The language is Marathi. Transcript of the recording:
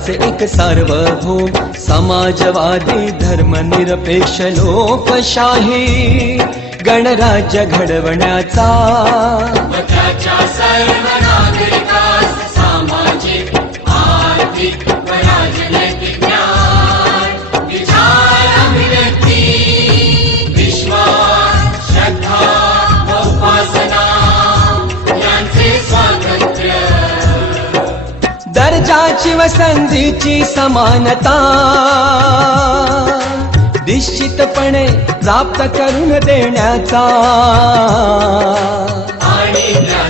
भारताचे एक सार्वभौम समाजवादी धर्मनिरपेक्ष लोकशाही गणराज्य घडवण्याचा त्याच्या सर्व नागरिकास सामाजिक आर्थिक व राजनैतिक न्याय विचार अभिव्यक्ती विश्वास श्रद्धा व उपासना यांचे स्वातंत्र्य दर्जाची व संधीची समानता निश्चितपणे प्राप्त करून देण्याचा आणि त्या